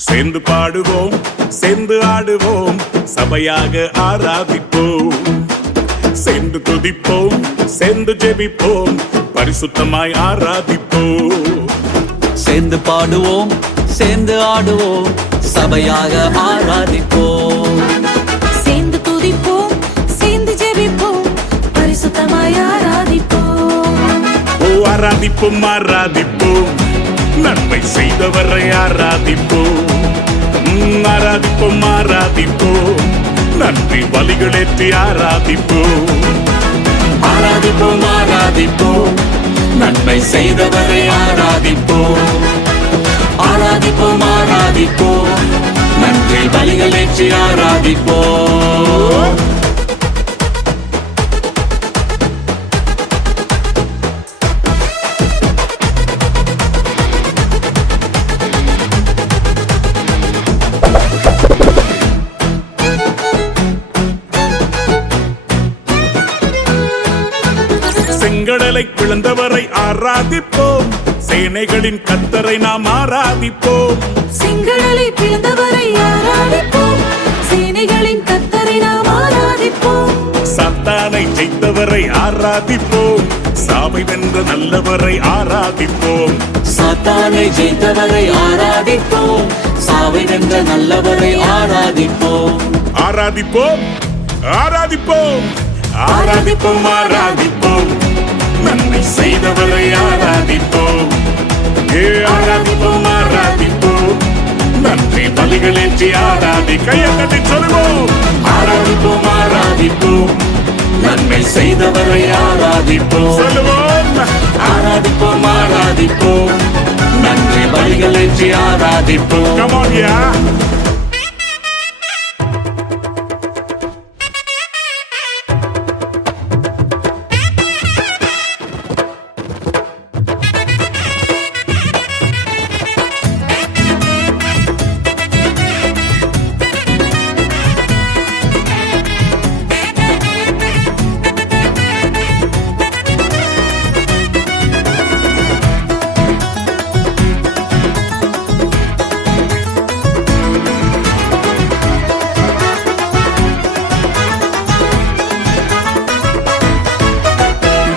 சேர்ந்து பாடுவோம், சேர்ந்து ஆடுவோம், சபையாக ஆராதிப்போம். சேர்ந்து துதிப்போம், சேர்ந்து ஜெபிப்போம், பரிசுத்தமாய் ஆராதிப்போம். சேர்ந்து பாடுவோம், சேர்ந்து ஆடுவோம், சபையாக ஆராதிப்போம். சேர்ந்து துதிப்போம், சேர்ந்து ஜெபிப்போம், பரிசுத்தமாய் ஆராதிப்போம். ஓ ஆராதிப்போம், ஆராதிப்போம், நன்மை செய்தவரை ஆராதிப்போம். ஆராதிப்போம், ஆராதிப்போம், நன்றி பலிகளேற்றி ஆராதிப்போம். ஆராதிப்போம், ஆராதிப்போம், நன்மை செய்தவரை ஆராதிப்போம். ஆராதிப்போம், ஆராதிப்போம், நன்றி பலிகளேற்றி ஆராதிப்போம். செங்கடலை பிளந்தவரை ஆராதிப்போம், சேனைகளின் கர்த்தரை நாம் ஆராதிப்போம். செங்கடலை பிளந்தவரை ஆராதிப்போம், சேனைகளின் கர்த்தரை நாம் ஆராதிப்போம். சாத்தானை ஜெயித்தவரை ஆராதிப்போம், சாவை வென்ற நல்லவரை ஆராதிப்போம். சாத்தானை ஜெயித்தவரை ஆராதிப்போம், சாவை வென்ற நல்லவரை ஆராதிப்போம். ஆராதிப்போம், ஆராதிப்போம், ஆராதிப்போம், ஆராதிப்போம், நன்மை செய்தவரை ஆராதிப்போம். ஆராதிப்போம், ஆராதிப்போம், நன்றி பலிகளேற்றி ஆராதி. கையை தட்டி சொல்லுவோம். ஆராதிப்போம், ஆராதிப்போம், நன்மை செய்தவரை ஆராதிப்போம். சொல்லுவோம். ஆராதிப்போம், ஆராதிப்போம், நன்றி பலிகளேற்றி ஆராதிப்போம். Come on, yeah.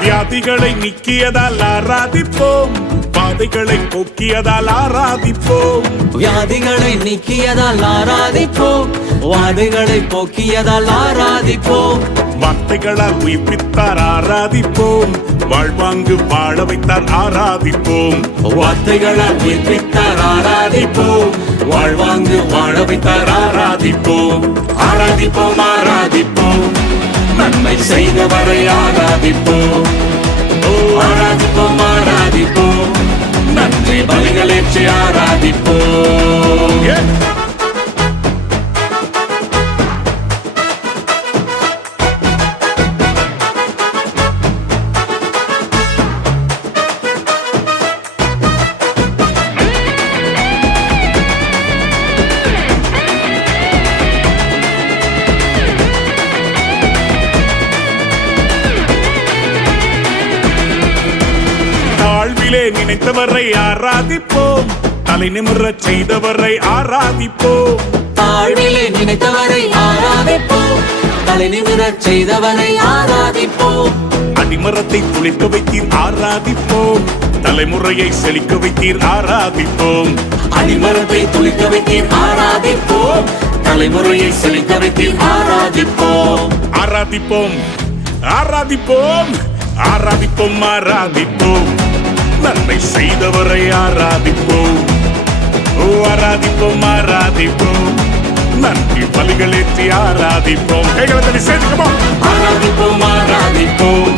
வியாதிகளை நீக்கியதால் ஆராதிப்போம், பாதைகளை போக்கியதால் ஆராதிப்போம். வியாதிகளை நீக்கியதால் ஆராதிப்போம், வாதைகளை போக்கியதால் ஆராதிப்போம். வார்த்தைகளால் உயிர்ப்பித்தார் ஆராதிப்போம், வாழ்வாங்கு வாழ வைத்தார் ஆராதிப்போம். வார்த்தைகளால் உயிர்ப்பித்தார் ஆராதிப்போம், வாழ்வாங்கு வாழ வைத்தார் ஆராதிப்போம். ஆராதிப்போம், ஆராதிப்போம், நன்மை செய்தவரை ஆராதிப்போம். ஆராதிப்போம், ஆராதிப்போம், நன்றி பலிகளேற்றி ஆராதிப்போம். தாழ்விலே நினைத்தவரை ஆராதிப்போம், தலை நிமிரச் செய்தவரை ஆராதிப்போம். தாழ்விலே நினைத்தவரை ஆராதிப்போம், தலை நிமிரச் செய்தவரை ஆராதிப்போம். அடிமரத்தை துளிர்க்க வைத்தீர் ஆராதிப்போம், தலைமுறையை செழிக்க வைத்தீர் ஆராதிப்போம். அடிமரத்தை துளிக்க வைத்தீர் ஆராதிப்போம், தலைமுறையை செழிக்க வைத்தீர் ஆராதிப்போம். ஆராதிப்போம், ஆராதிப்போம், ஆராதிப்போம், ஆராதிப்போம், நன்மை செய்தவரை ஆராதிப்போம். ஆராதிப்போம், ஆராதிப்போம், நன்றி பலிகளேற்றி ஆராதிப்போம். கைகளை தட்டி சேர்த்துக்கோம். ஆராதிப்போம், ஆராதிப்போம்,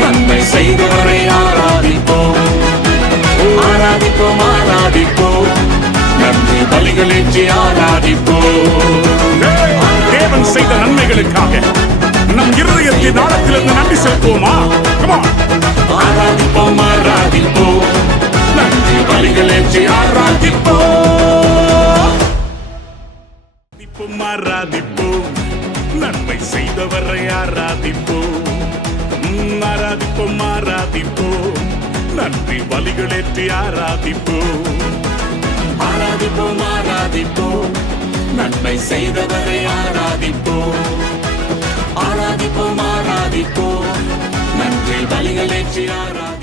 நன்மை செய்தவரை ஆராதிப்போம். ஆராதிப்போம், ஆராதிப்போம், நன்றி பலிகளேற்றி ஆராதிப்போம். தேவன் செய்த நன்மைகளுக்காக நம் இருதயத்தின் ஆழத்திலிருந்து நன்றி செலுத்துவோமா? ஆராதிப்போம், ஆராதிப்போம், நன்றி பலிகளேற்றி ஆராதிப்போம். ஆராதிப்போம், நன்மை செய்தவரை ஆராதிப்போம். ஆராதிப்போம், ஆராதிப்போம், நன்றி பலிகளேற்றி ஆராதிப்போம். ஆராதிப்போம் ஆராதிப்போம் நன்மை செய்தவரை ஆராதிப்போம் ஆராதிப்போம் ஆராதிப்போம் நன்றி பலிகளேற்றி ஆராதிப்போம்